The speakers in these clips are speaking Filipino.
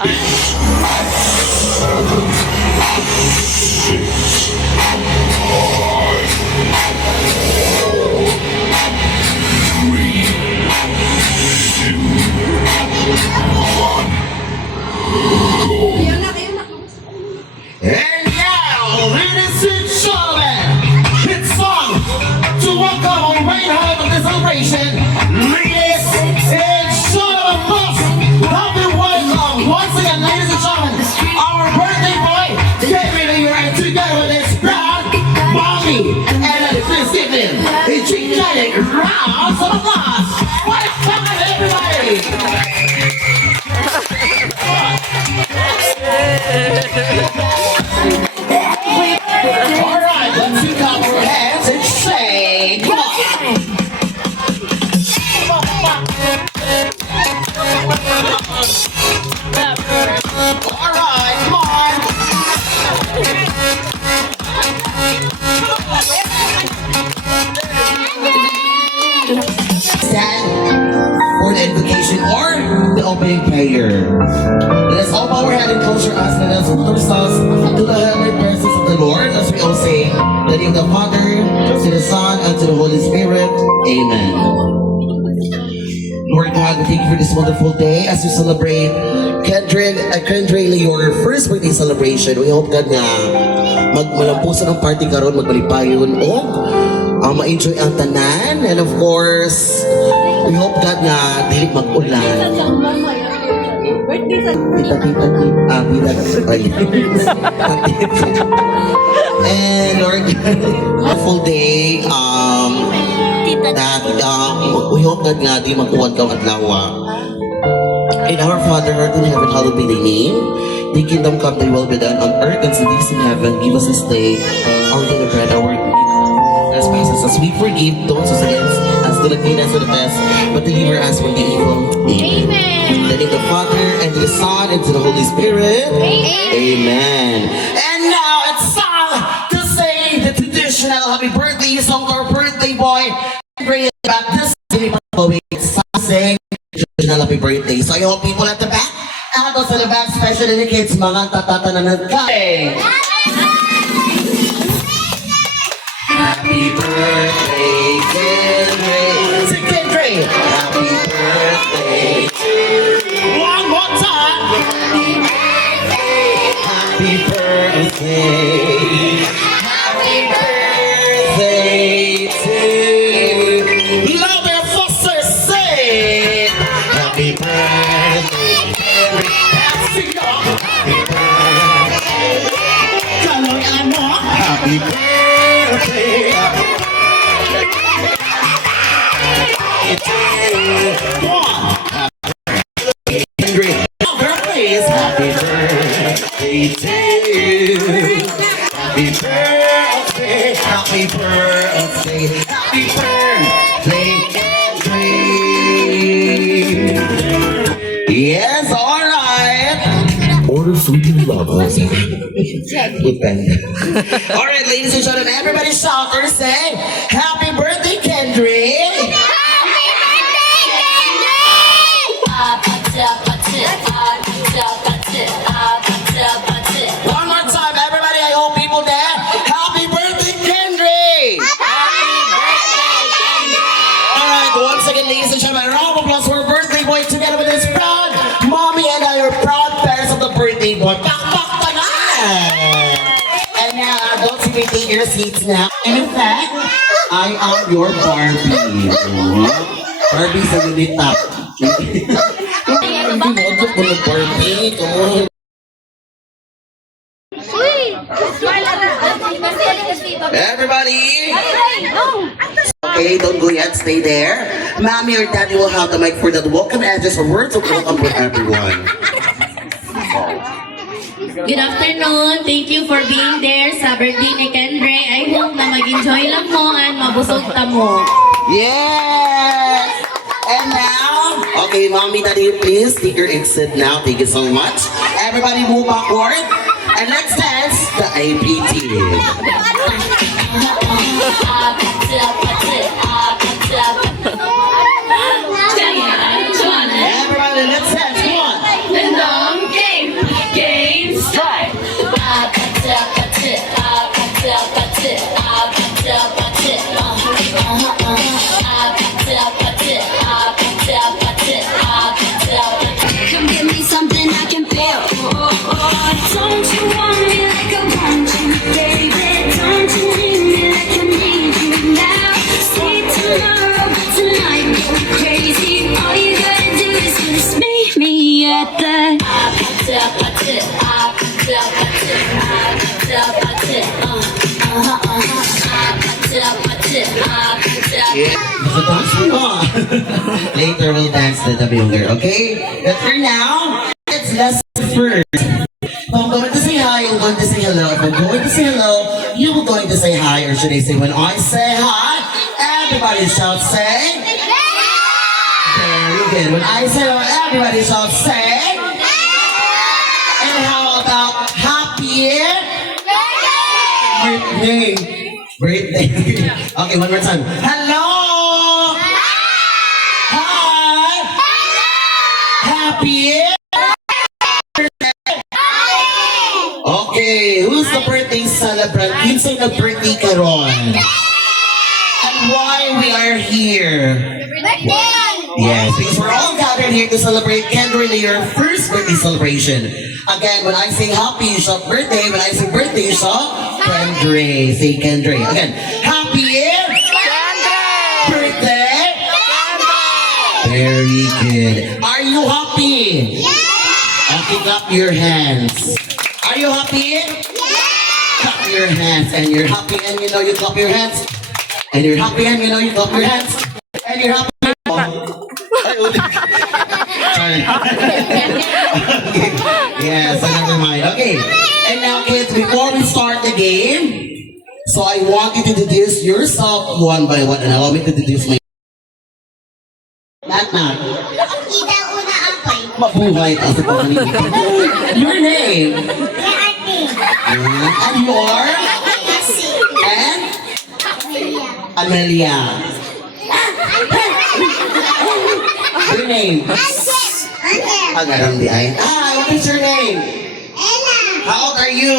And now, ladies and gentlemen, it's time to welcome our main hall of the celebration. Ladies and gentlemen, happy welcome once again, ladies and gentlemen, our birthday boy, get ready right together with his proud mommy, and please give him a gigantic round of applause. Welcome everybody. Alright, let's pick up our hands and say, come on! Alright, come on! Stand for the invocation or the opening prayer. Let us all bow our head and close our eyes. Let us look ourselves to the heavenly presence of the Lord as we all say, in the name of the Father, to the Son, and to the Holy Spirit. Amen. Lord God, we thank you for this wonderful day as we celebrate Kendra, your first birthday celebration. We hope God nga magmalampusan ang party karon, magbalipayon o ma-enjoy ang tanan. And of course, we hope God nga dili mag-ulan. And Lord, a full day, that we hope that nga di magkuwan ka adlaw. In our Father, who art in heaven, hallowed be thy name. Thy kingdom come, thy will be done on earth as it is in heaven. Give us this day our daily bread, our trespasses, as we forgive those who sin against us, do not lead us to the test, but deliver us from the evil. Amen. In the name of the Father, and to the Son, and to the Holy Spirit. Amen. And now it's time to say the traditional happy birthday song to our birthday boy. Bring it back this day, it's time to sing traditional happy birthday. So I hope people at the back, and those at the back, especially the kids, mga tatata na nagkain. Happy birthday, Kendra. Sing Kendra. Happy birthday to you. One more time. Happy birthday. Happy birthday to you. Love and foster say. Happy birthday, Kendra. Sing on. Happy birthday. Kaloy ano. Happy birthday. Happy birthday to you. Happy birthday, happy birthday, happy birthday, Kendra. Yes, all right. Order sweet and love. All right, ladies and gentlemen, everybody shout or say, happy birthday, Kendra. One more time, everybody. I hope people there. Happy birthday, Kendra! Happy birthday, Kendra! Alright, once again, ladies and gentlemen, round of applause for our birthday boy together with his proud mommy and I are proud parents of the birthday boy. Pak tanan! And now, don't you take your seats now. And in fact, I am your Barbie. Barbie sa unit top. Barbie, come on. Everybody! Okay, don't go yet, stay there. Mommy or Daddy will have the mic for the welcome address or words of welcome for everyone. Good afternoon. Thank you for being there sa birthday ni Kendra. I hope na mag-enjoy lang mo and mabusog ta mo. Yes! And now, okay, Mommy, Daddy, please take your exit now. Thank you so much. Everybody move backward. And let's dance the APT. Everybody, let's dance. Come on. Yeah. So dance mo ba? Later we'll dance the Bungar, okay? But for now, it's lesson first. So I'm going to say hi, you're going to say hello. If I'm going to say hello, you are going to say hi, or should I say when I say hi, everybody shout say. Very good. When I say hello, everybody shout say. And how about happy birthday? Birthday. Okay, one more time. Hello. Hi. Happy. Okay, who's the birthday celebrant? Kinsay na birthday karon? And why we are here? Yes, because we're all gathered here to celebrate Kendra, your first birthday celebration. Again, when I say happy, you shout birthday. When I say birthday, you shout Kendra. Say Kendra. Again, happy birthday. Very good. Are you happy? Okay, clap your hands. Are you happy? Clap your hands. And you're happy and you know you clap your hands. And you're happy and you know you clap your hands. And you're happy. Sorry. Okay. Yes, never mind. Okay. And now kids, before we start the game, so I want you to introduce yourself one by one and allow me to introduce my Nat. Mabuhay ka sa pamilya. Your name? And your? And? Amelia. Your name? Agarang di ay. Ah, what is your name? How old are you?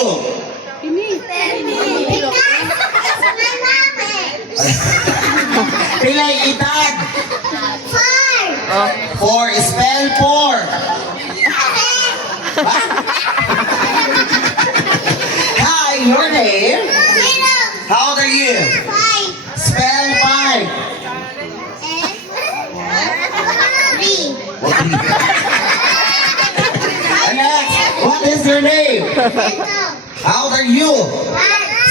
Pilay edad? 4. Spell 4. Hi, your name? How old are you? Spell 5. Next, what is your name? How old are you?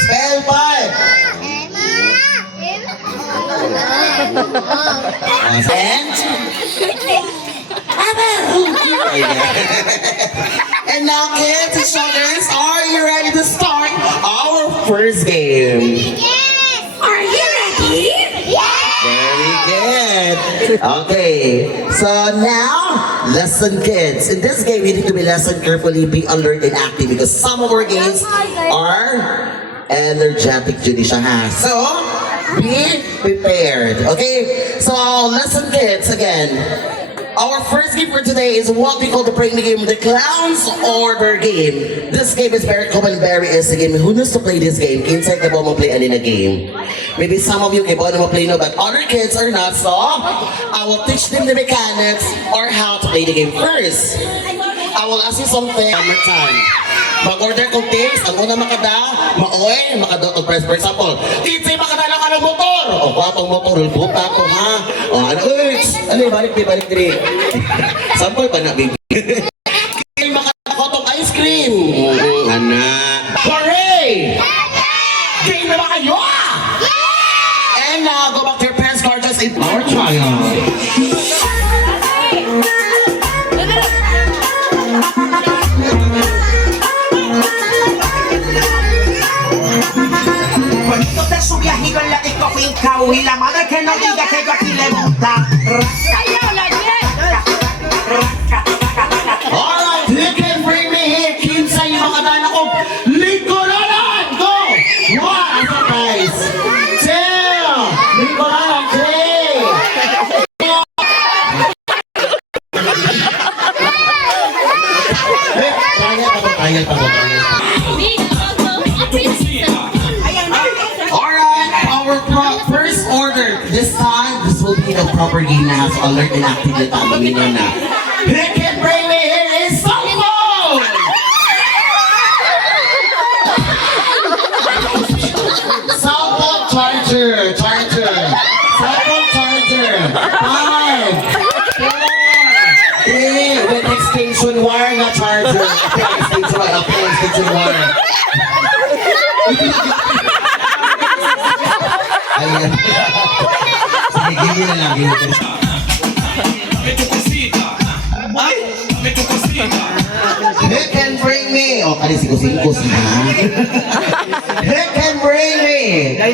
Spell 5. And now, kids and children, are you ready to start our first game? Are you ready? Very good. Okay, so now, lesson kids. In this game, you need to be lesson carefully, be alert and active because some of our games are energetic, Judisha has. So, be prepared. Okay, so lesson kids again. Our first game for today is what we call the prank game, the Clown's Order game. This game is very common, very easy game. Who knows to play this game? Inside ka ba play in a game? Maybe some of you can play no, but other kids are not. So, I will teach them the mechanics or how to play the game first. I will ask you something one more time. Mag-order kong things, ang una makada, maoy, makadot o press. For example, Titsay, makada lang ka ng motor. O, kwatong motor, ulbuta ko, ha? O, ano, ano, balik di. Sample pa na, baby. Makada ko tong ice cream. Anak. Hooray! Game na ba kayo? And now, go back to your parents' car just in our trial. Bonito de su viajito en la disco finca y la madre que no diga que yo aquí le gusta. Alright, you can bring me here. Kinsay yung mga dana ko. Lingkuranan! Go! 1, guys. 2, Lingkuranan, 3. Alright, our first order. This time, this will be the proper game na has alert and active the time. We know na. You can bring me here is cell phone! Cell phone charger. Cell phone charger. 5, 4, 3, with extension wire. nga charger. PlayStation 1. Ayan. Sige, gigi na lang. Gigi. Who can bring me? Oh, kali si Kusingkos na. Who can bring me? A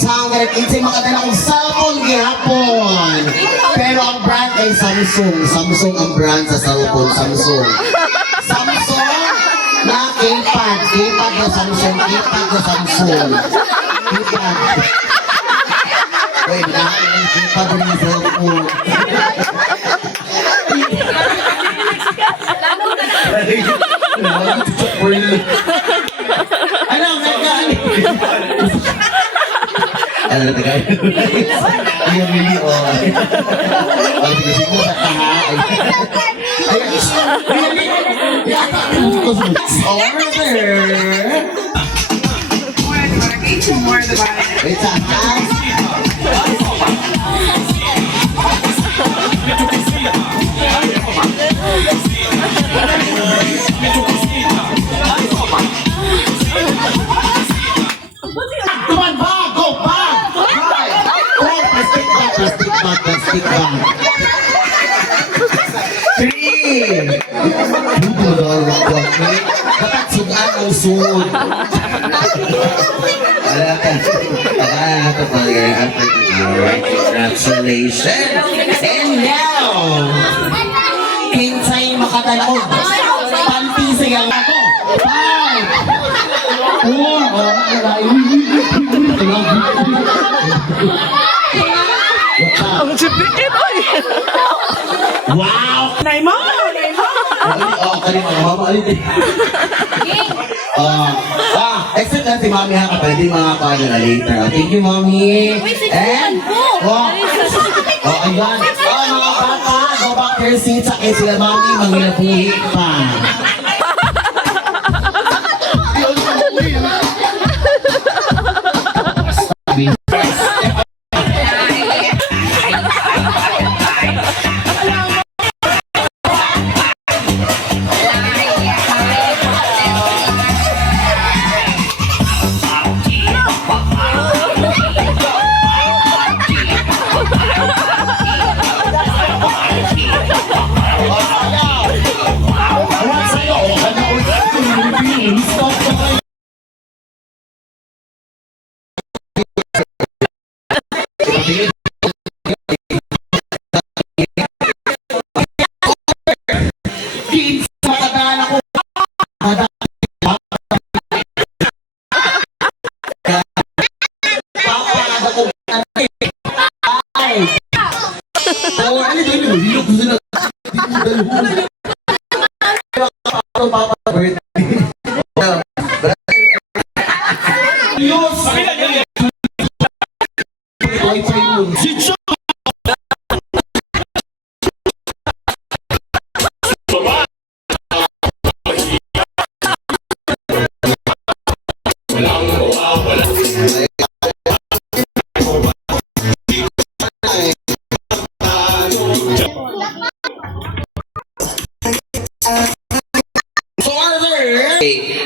town na nagkinsay makadala kong cellphone gihapon. Pero ang brand ay Samsung. Samsung ang brand sa cellphone. Samsung. Samsung na keypad. Keypad na Samsung. Keypad na Samsung. Keypad. Wait, keypad na yung cellphone. Ano, nagkaan? Ano na tagal? Ayun, hindi, oh. Ang tigasin mo sa taha. Wait, sa taas. Come on, back! Go back! Right! Oh, plastic bag, plastic bag, plastic bag. 3! Dapat sugaan ang sud. Alright, congratulations! And now, kinsay makatalaog. Panty siyang ako. 5! 4! Ang sipikit, oy! Wow! Naimo! Oh, kali mga mama. Except na si Mami ha, kapag mga kanya na later. Thank you, Mami. And, ayan. Mga bata, go back to your seats. Sa sila, Mami, maglabuhi pa.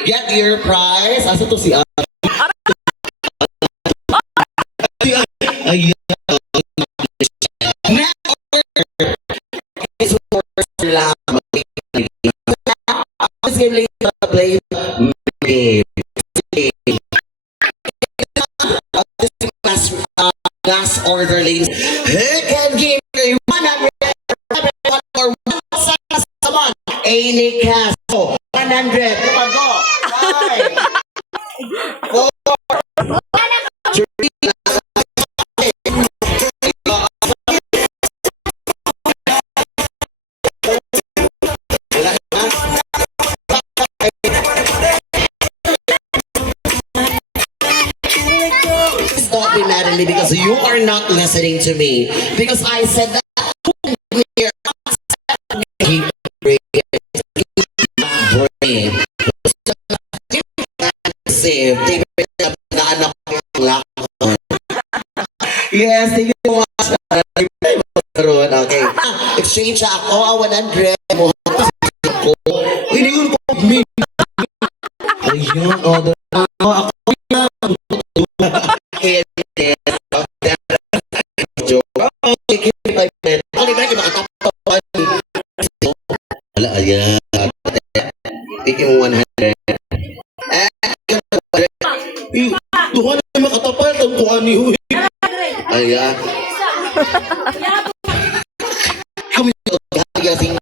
Get your prize. Asa to si Ayan. This game later play game. Last order, ladies. Who can give me 100 or 1 someone? Any cast. 100. Come on, go. 5, 4, 3. Stop me, Natalie, because you are not listening to me. Because I said that keep brave. Save. Yes, thank you so much. Okay. Exchange ako, 100. Iki mo 100. Tuhan na makatapal ang tuhan ni Huy. Ayan. Kami ito, happy.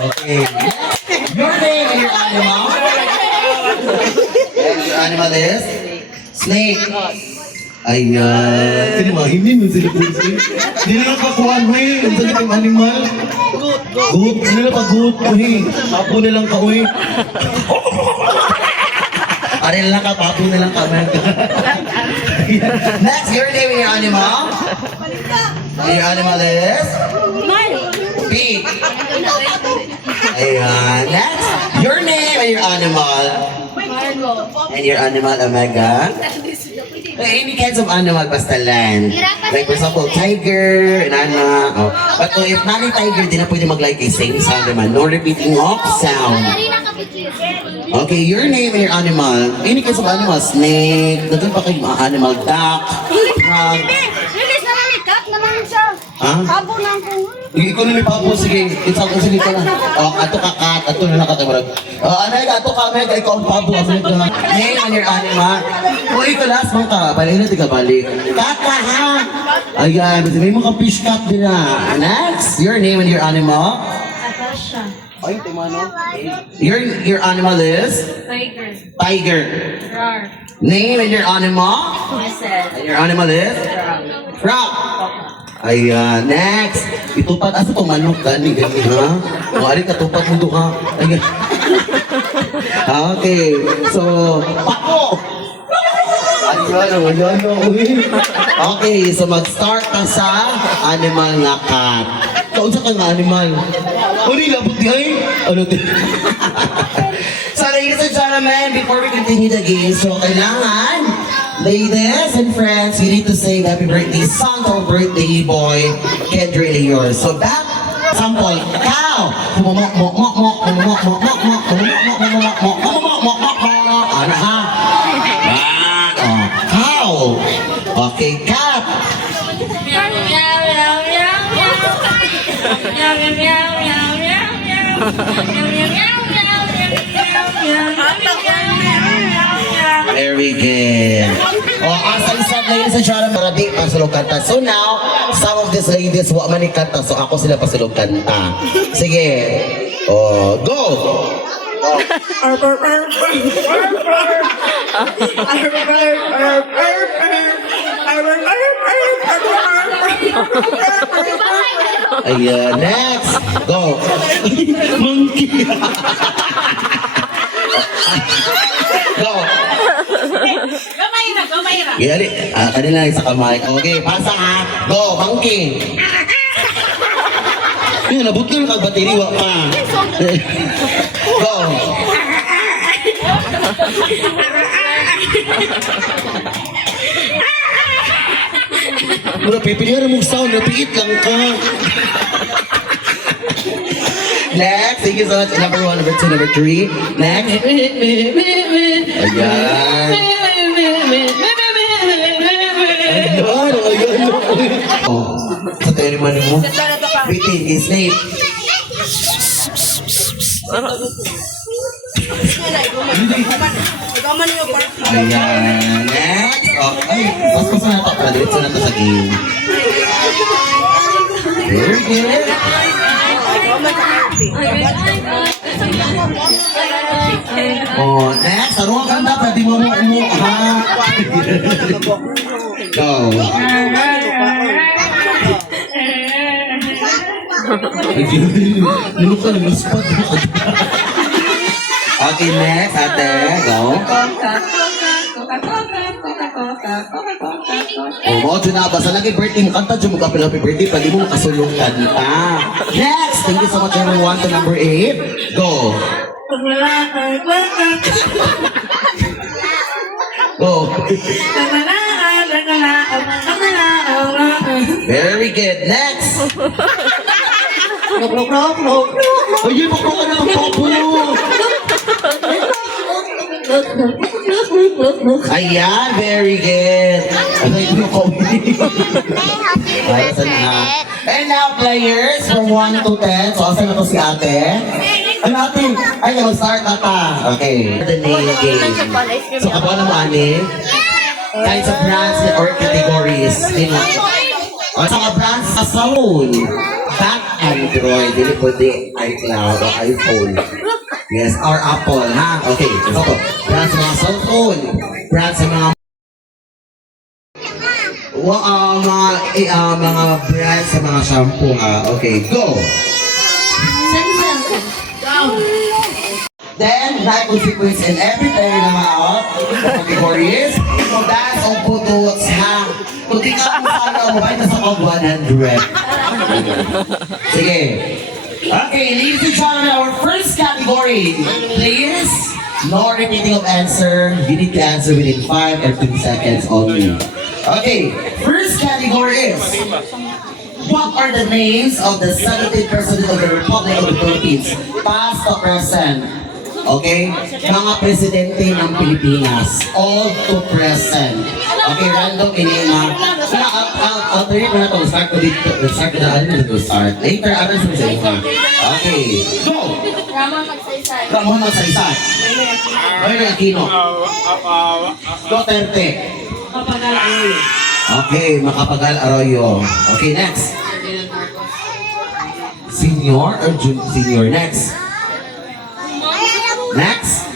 Okay. Your name and your animal. And your animal is? Snake. Ayan. Sino ba? Hindi mo sila po sila. Hindi na nakakuhaan mo eh. Ang salit ang animal. Goat. Ano na pa goat? Uy. Papo na lang ka uy. Ari na lang ka. Papo na lang ka. Next, your name and your animal. Your animal is? Pig. Ayan. Next, your name and your animal. And your animal, Omega. Any kinds of animal basta land. Like for example, tiger, inana. Oh. But if not a tiger, di na pwede mag-like a same sound naman. No repeating of sound. Okay, your name and your animal. Any kinds of animal. Snake. Nandun pa kayo mga animal. Duck. Frog. Ha? Habo lang ko. Ikaw na ni Papo, sige. Isa ko sige ka na. Oh, ato ka kat, ato na nakakamurag. Oh, anay ka, ato ka, Meg, ikaw ang Papo, ato ka. Name on your animal. O, ikaw last mong ka, balik na, tiga balik. Kaka, ha? Ayan, may mga fish cut din na. Next, your name and your animal. Ay, timano. Your animal is? Tiger. Tiger. Rar. Name and your animal? Message. And your animal is? Frog. Ayan, next. Itupat, asa itong manok gani, gani, ha? O, alin ka, tupat mo doon, ha? Ayan. Okay, so, pako! Ayan, uy. Okay, so mag-start ka sa animal nga cat. Kaunsa ka nga animal? Uli, labot di ay? Ano di? So, ladies and gentlemen, before we continue the game, so kailangan, ladies and friends, you need to say happy birthday song to our birthday boy, Kendra Leor. So that sample, cow. Ano ha? Cow. Okay, cat. Very good. As I said, ladies and gentlemen, marami pasulog kanta. So now, some of these ladies wa man kanta, so ako sila pasulog kanta. Sige. Go! Ayan, next. Go. Monkey. Go. Gali, kanila isa kamay. Okay, pasa ha. Go, monkey. Yan, nabot ka ng battery, wa pa. Go. Mula pipilihan mong sound, napiit lang ka. Next, thank you so much. Number 1, number 2, number 3. Next. Ayan. Ayan. Oh, sa tayo naman mo. Waiting, is name. Ayan. Next. Oh, ay, mas gusto na ito. Diretso na ito sa game. Very good. Oh, next. Ano ang ganda? Pwede mo umuha. Go. Nilok ka na spot. Okay, next. Ate, go. Oh, dyan na. Basta lagi birthday mo. Kanta dyan mo kapil happy birthday. Pwede mo makasulong kanta. Next. Thank you so much everyone to number 8. Go. Go. Very good. Next. Ayun, bako ka ng popo. Ayan, very good. And now, players, from 1 to 10. So, asan na to si ate? Ano ate? Ay, mag-start na ta. Okay. The name game. So, kabaw na mo, ani? Kinds of brands or categories. Sa mga brands sa phone. Back Android. Dili po di iCloud o iPhone. Yes, or Apple, ha? Okay, so brands sa mga cellphone. Brands sa mga mga brands sa mga shampoo, ha? Okay, go! Then, like consequence in every player na mga categories. So, that's all photos, ha? Kung di ka kung sana mo, ay nasa pag 100. Sige. Okay, ladies and gentlemen, our first category. Please, no repeating of answer. You need to answer within 5 and 2 seconds only. Okay, first category is, what are the names of the 17th President of the Republic of the Philippines? Past or present? Okay? Mga presidente ng Pilipinas. All to present. Okay, random inima. Alternate na ito. Start ko dito. Start ko na. Ano na start? Later, ano sa inyo? Okay. Go! Ramon Magsaysay. Mayor Aquino. Duterte. Okay, Macapagal Arroyo. Okay, next. Senior or senior? Next. Next.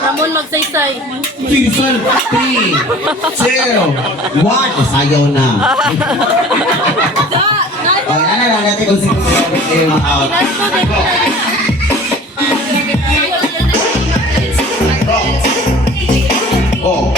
Ramon Magsaysay. Season 3, 2, 1. Sayaw na. O, yan na natin kung sino yung out. Oh.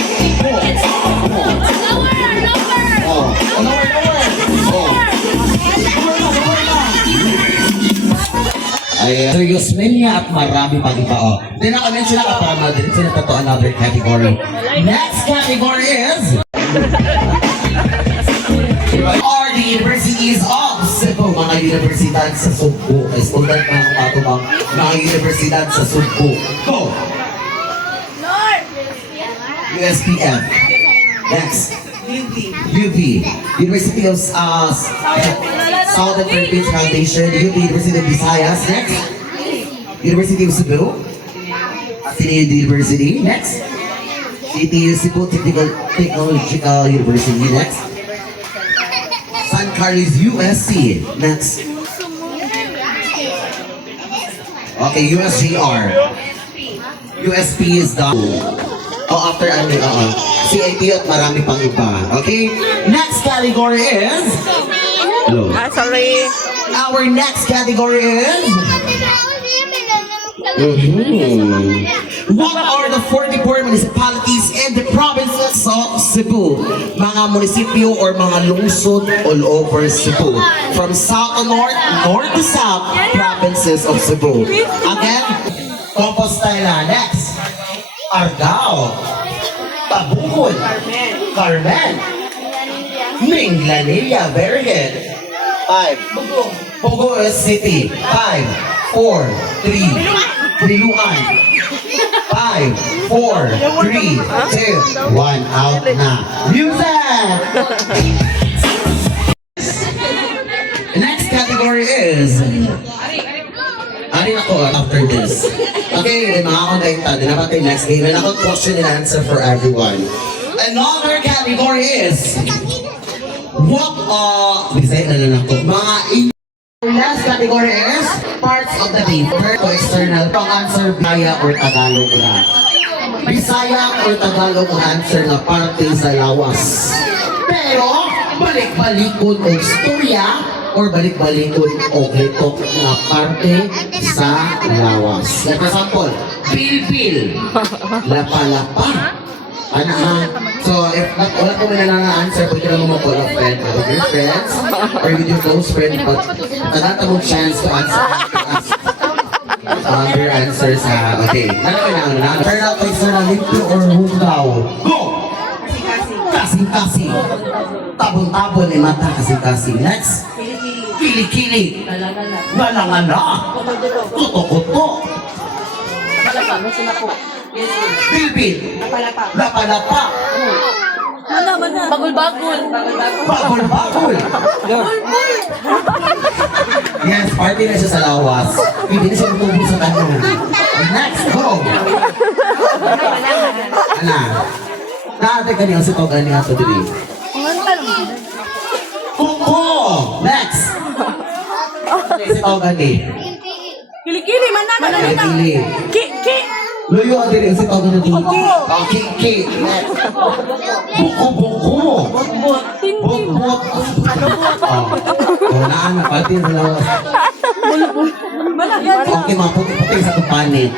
Ay, serious mania at marami pang iba. Oh. Then naka-mention na para madiretso na to another category. Next category is are the universities of Cebu. Mga universidad sa Cebu. Student mga patubang mga universidad sa Cebu. Go! USPF. Next. UP. University of Southern Philippines Foundation. UP University of Visayas. Next. University of Cebu. Ateneo University. Next. CTU Cebu Technological University. Next. San Carlos USC. Next. Okay, USGR. USP is done. Oh, after CIT at marami pang iba. Okay? Next category is... Hello. Sorry. Our next category is... What are the 44 municipalities in the provinces of Cebu? Mga munisipyo or mga lungsod all over Cebu. From south to north, north to south, provinces of Cebu. Again, Compostela. Next. Argao, Tabukol, Carmen, Minglanilla, very good. 5, Pugo City. 5, 4, 3, Liluan. 5, 4, 3, 2, 1, out na. Music! Next category category is... Ari ako after this. Okay, mga kontainta, dapat yung next game. And ako question and answer for everyone. Another category is... What Bisay na lang ako. Mga last category is parts of the paper o external. Ang answer, Bisaya or Tagalog na. Bisaya or Tagalog ang answer na parte sa lawas. Pero, balik-balikon o istorya or balik-balikon o litok na parte sa lawas. Like for example, pil-pil, lapa-lapa. Ano ha? So, if wala ko na lang answer, pwede naman mo call a friend with your friends or with your close friend, but nagata mo chance to answer your answer sa, okay. Ano na? Turn out by Sir Limpio or Hungaw. Go! Kasing-kasing. Tabon-tabon ni mata kasing-kasing. Next. Kili-kili. Galangana. Kuto-kuto. Pilpil. Lapa-lapa. Bagul-bagul. Bagol-bagol. Yes, party na siya sa lawas. Hindi na siya matubog sa tanong. Next, go! Ana. Naate ka niya sa toga niya ito dili. Kuko! Next! Si toga ni. Kilikili, mana. Kili. Ki. Luyo ang dili si toga na dito. Kiki. Next. Buko-buko. Bukbuk. Naan na pati sa lawas. Okay, mga puti-puti sa tupanit.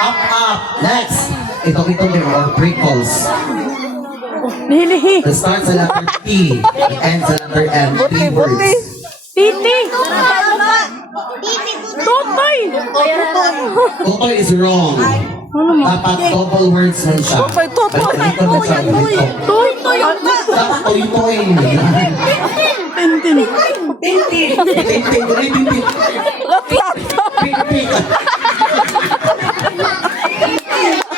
Up. Next. Ito din or prickles. Lihi. It starts sa letter T. It ends sa letter M. 3 words. Titi. Totoy. Totoy is wrong. Dapat double words man siya. Totoy. Dito na siya. Totoy. Dapat toy-toy. Tintin. Tintin. Pik-pik.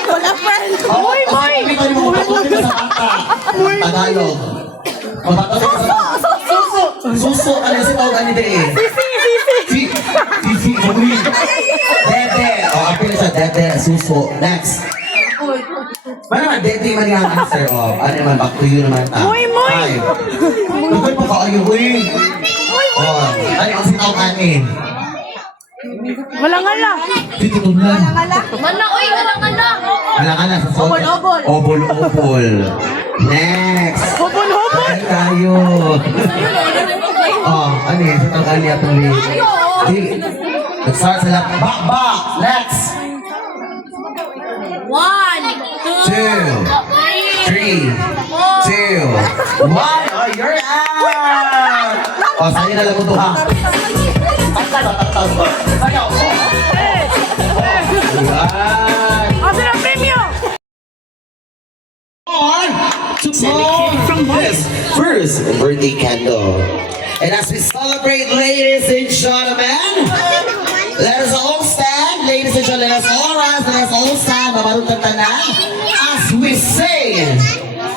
Wala friend. Moy. Ito yung mga patuloy sa mata. Tagalog. Mabatuloy ka sa mata. Suso. Ano si tawag ni Dee? Sisi. Uy. Dede. Apil siya. Dede. Suso. Next. Ano naman? Dede man yung answer. Ano naman? Back to you naman ta. Moy. 5. Ikaw pa kaayo. Uy. Ano ang sitaw kanin? Wala nga. Dito tulan. Mana, oy, galang-galang. Wala sa soda. Obol. Next. Hobol. Ay tayo. Ano yun? Sa tagali atong Nag-start sa lap. Back. Next. 1, 2, 3, 2, 1. Oh, you're out! Sa'yo na lang ito ha. Sayaw. Asa na premyo? On to blow this first birthday candle. And as we celebrate, ladies and gentlemen, let us all stand. Ladies and gentlemen, let us all rise. Let us all stand. Mamarutang tanan. As we sing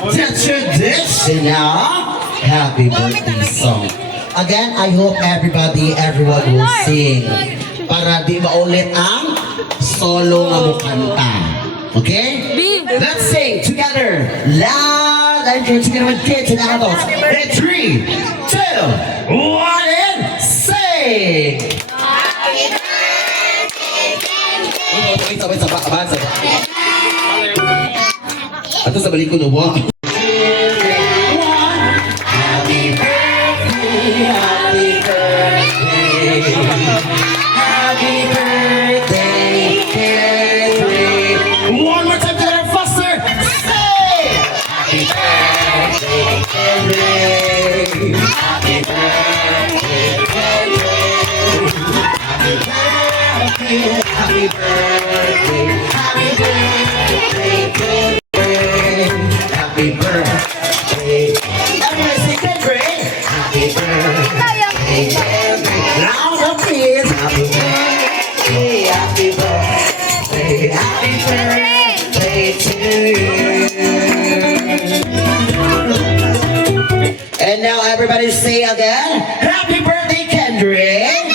the traditional happy birthday song. Again, I hope everyone will sing para di maulit ang solo nga mukanta. Okay? Let's sing together. Loud and clear together with kids and adults. In 3, 2, 1, and sing! Wait, basa. Ato sa balik ko na wa. Happy birthday, happy birthday. Happy birthday, Henry. One more time together, faster. Say! Happy birthday, Henry. Happy birthday, Henry. Happy birthday, happy birthday, happy birthday, Henry. Happy birthday. Everybody sing Henry. Happy birthday, Henry. Round of applause. Happy birthday, happy birthday, happy birthday to you. And now everybody. everybody say again, Happy birthday, Kendrick! And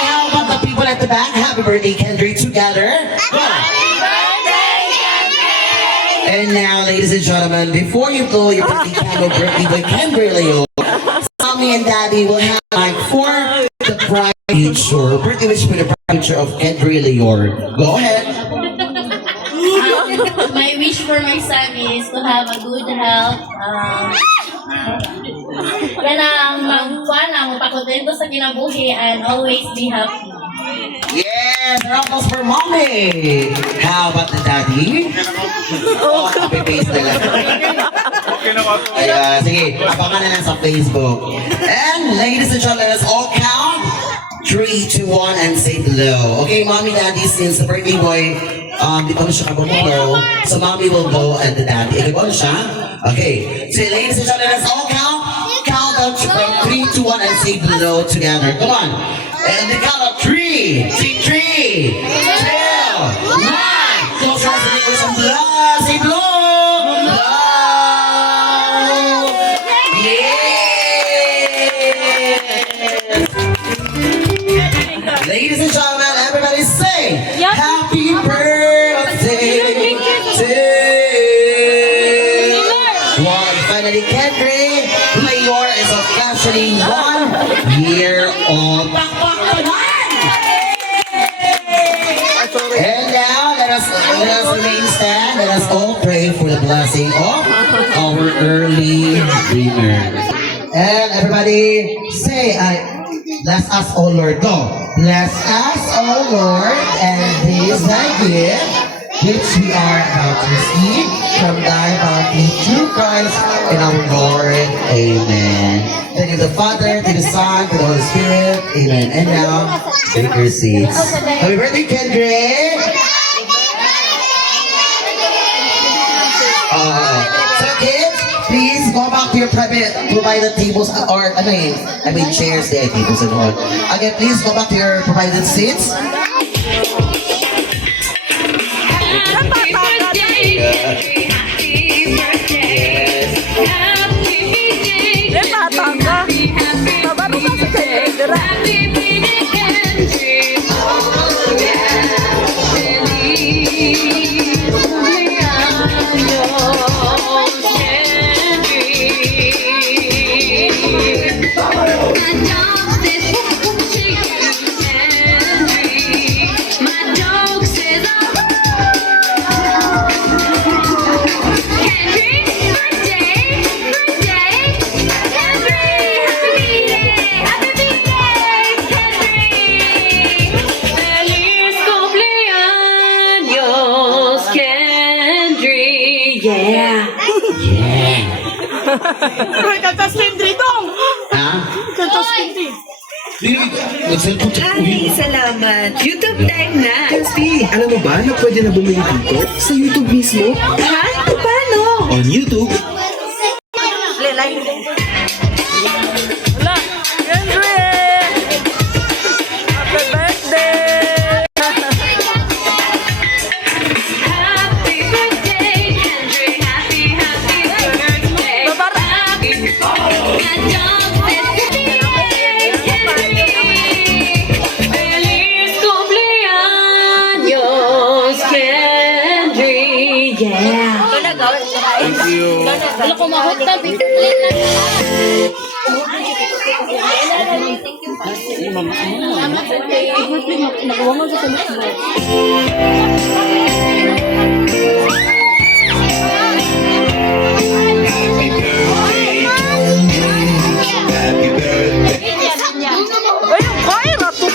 how about the people at the back? Happy birthday, Kendrick, together. And now, ladies and gentlemen, before you blow your birthday candle, birthday boy Kendrick Leo, Mommy and Daddy will have like for the pride picture, birthday wish for the pride picture of Kendrick Leo. Go ahead. My wish for my son is to have a good health. Magpakontento sa kinabuhi and always be happy. Yes, round of applause for Mommy. How about the Daddy? Oh, copy paste na lang. Sige, abangan na lang sa Facebook. And ladies and gentlemen, let's all count. 3, 2, 1, and say hello. Okay, Mommy, Daddy, since the birthday boy, di pa na siya kabumulo, so Mommy will go and the Daddy. Okay, ba na siya? Okay, so ladies and gentlemen, let's all count. Count out from 3, 2, 1, and say hello together. Come on. And the count of 3, 3, 2, 1. Close your eyes and make some blood. Say blow. Ladies and gentlemen, everybody say Happy birthday to one. Finally, Kendrick Leo is officially 1 year old. And now, let us remain stand. Let us all pray for the blessing of our early dreamer. And everybody say, bless us, O Lord. Go. Bless us, O Lord, and this thy gift, which we are about to receive from thy bounty through Christ and our Lord. Amen. Thank you to the Father, to the Son, to the Holy Spirit. Amen. And now, take your seats. Happy birthday, Kendrick! So kids, please go back to your provided tables or I mean chairs there, tables and all. Again, please go back to your provided seats. Kantas Kendri dong! Ha? Kantas Kendri! Nag-cellphone siya. Ay, salamat. YouTube time na. Christy, alam mo ba na pwede na bumili dito? Sa YouTube mismo? Ha? Paano? On YouTube? Wala, Kendri! Happy birthday! Happy birthday, Kendrick. Happy birthday. Feliz cumpleaños, Kendrick. Yeah. Thank you. Wala ko mahot na. Happy birthday, Happy birthday. Ay, ang kaya na ito!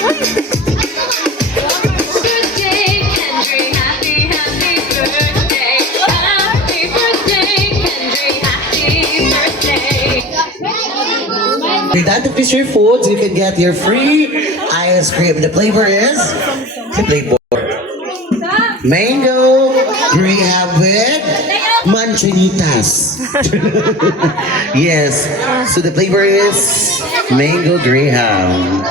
You're done to finish your food, so you can get your free ice cream. The flavor is simply mango graham with manchanitas. Yes, so the flavor is mango graham.